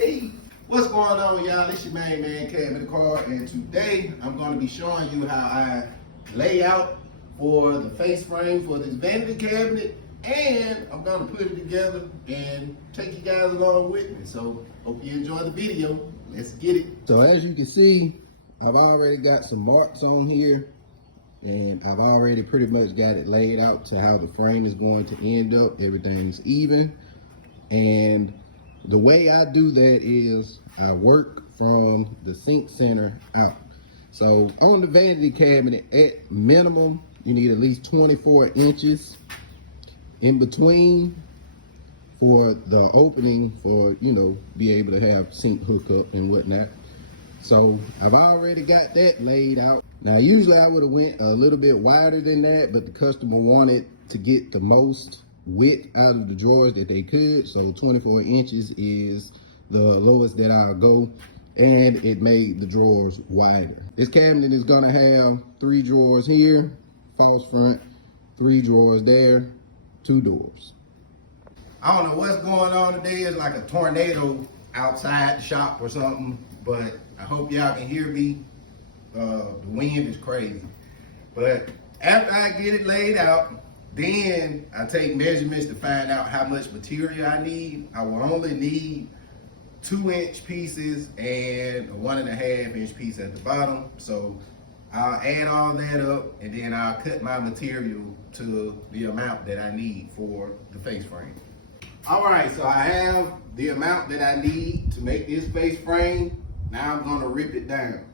Hey, what's going on, y'all? It's your main man, Cabinet Car, and today I'm going to be showing you how I lay out for the face frame for this vanity cabinet, and I'm going to put it together and take you guys along with me. So, hope you enjoy the video. Let's get it. So, as you can see, I've already got some marks on here, and I've already pretty much got it laid out to how the frame is going to end up. Everything's even, and the way I do that is I work from the sink center out. So on the vanity cabinet, at minimum, you need at least 24 inches in between for the opening for, be able to have sink hookup and whatnot. So I've already got that laid out. Now, usually I would have went a little bit wider than that, but the customer wanted to get the most width out of the drawers that they could. So 24 inches is the lowest that I'll go, and it made the drawers wider. This cabinet is gonna have 3 drawers here, false front, 3 drawers there, 2 doors. I don't know what's going on today. It's like a tornado outside the shop or something, but I hope y'all can hear me. The wind is crazy. But after I get it laid out, then I take measurements to find out how much material I need. I will only need 2-inch pieces and a 1.5-inch piece at the bottom. So I'll add all that up, and then I'll cut my material to the amount that I need for the face frame. All right, so I have the amount that I need to make this face frame. Now I'm gonna rip it down.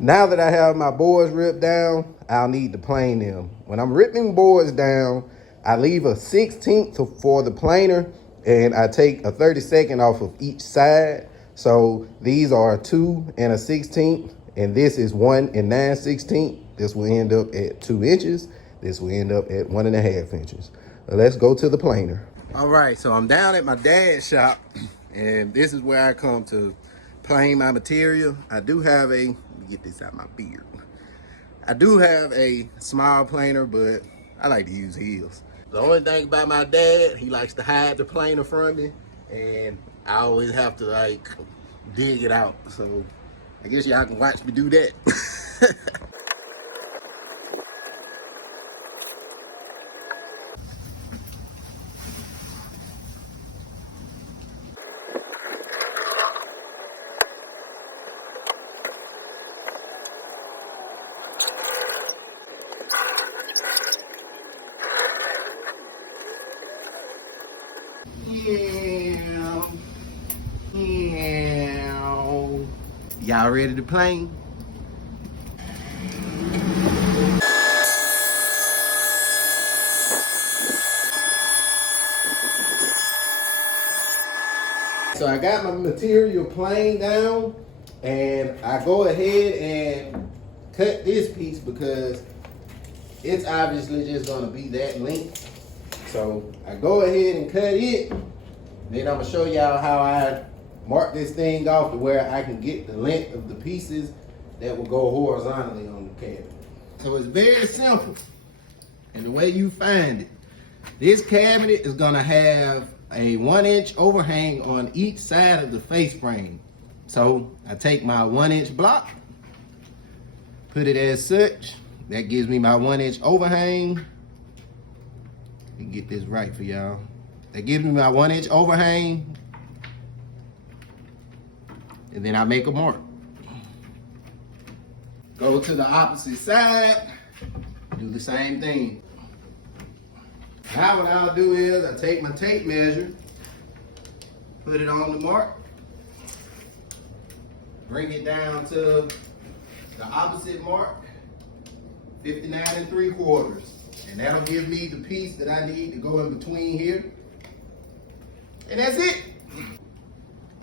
Now that I have my boards ripped down, I'll need to plane them. When I'm ripping boards down, I leave a 1/16 for the planer, and I take a 32nd off of each side. So these are a 2 and a 1/16, and this is 1 and 9/16. This will end up at 2 inches. This will end up at 1.5 inches. Let's go to the planer. All right, so I'm down at my dad's shop, and this is where I come to plane my material. I do have a, let me get this out of my beard. I do have a small planer, but I like to use heels. The only thing about my dad, he likes to hide the planer from me, and I always have to like dig it out. So I guess y'all can watch me do that. Y'all ready to plane? So I got my material planed down, and I go ahead and cut this piece because it's obviously just gonna be that length. So I go ahead and cut it. Then I'm gonna show y'all how I mark this thing off to where I can get the length of the pieces that will go horizontally on the cabinet. So it's very simple. And the way you find it, this cabinet is gonna have a 1-inch overhang on each side of the face frame. So I take my 1-inch block, put it as such. That gives me my 1-inch overhang. Let me get this right for y'all. That gives me my 1-inch overhang. And then I make a mark. Go to the opposite side, do the same thing. Now what I'll do is I take my tape measure, put it on the mark, bring it down to the opposite mark, 59 3/4. And that'll give me the piece that I need to go in between here. And that's it.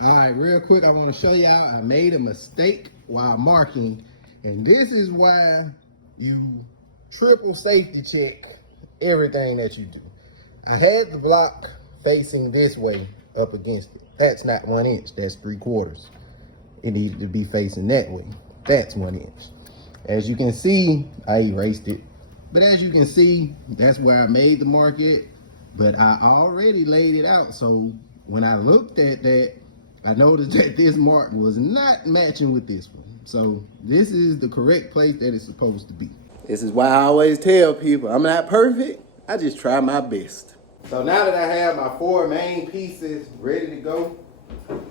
All right, real quick, I want to show y'all I made a mistake while marking, and this is why you triple safety check everything that you do. I had the block facing this way up against it. That's not 1 inch, that's 3/4. It needed to be facing that way. That's 1 inch. As you can see, I erased it. But as you can see, that's where I made the mark at. but I already laid it out. So when I looked at that, I noticed that this mark was not matching with this one. So this is the correct place that it's supposed to be. This is why I always tell people, I'm not perfect, I just try my best. So now that I have my 4 main pieces ready to go,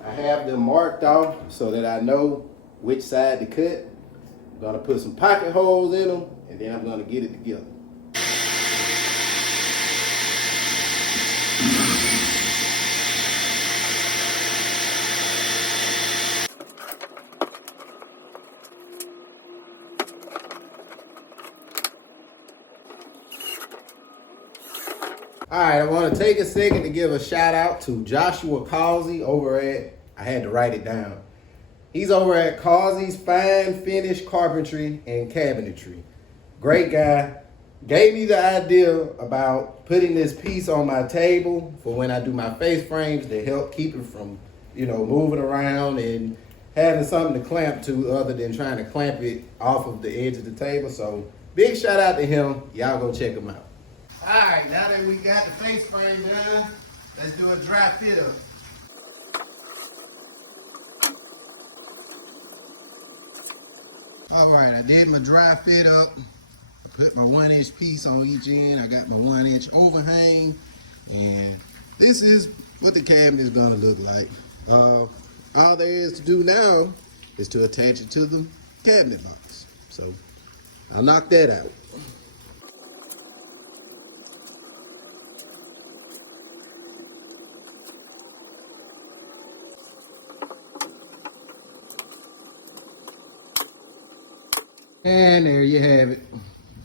I have them marked off so that I know which side to cut. I'm gonna put some pocket holes in them, and then I'm gonna get it together. All right, I want to take a second to give a shout out to Joshua Causey over at, I had to write it down. He's over at Causey's Fine Finish Carpentry and Cabinetry. Great guy. Gave me the idea about putting this piece on my table for when I do my face frames to help keep it from, moving around and having something to clamp to other than trying to clamp it off of the edge of the table. So big shout out to him. Y'all go check him out. All right, now that we got the face frame done, let's do a dry fit up. All right, I did my dry fit up. I put my 1-inch piece on each end. I got my 1-inch overhang, and this is what the cabinet is gonna look like. All there is to do now is to attach it to the cabinet box. So I'll knock that out. And there you have it.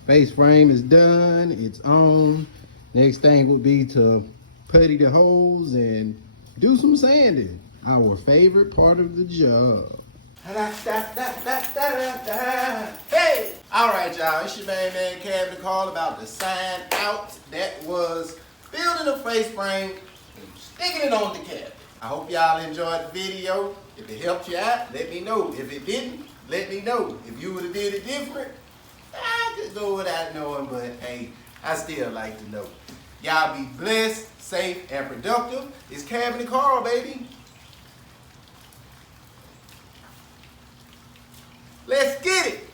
Face frame is done, it's on. Next thing would be to putty the holes and do some sanding. Our favorite part of the job. Hey! All right, y'all, it's your main man, Cabinet Carl, about to sign out. That was building a face frame and sticking it on the cabinet. I hope y'all enjoyed the video. If it helped you out, let me know. If it didn't, let me know. If you would have did it different, I could go without knowing, but hey, I still like to know. Y'all be blessed, safe, and productive. It's Cabinet Carl, baby. Let's get it.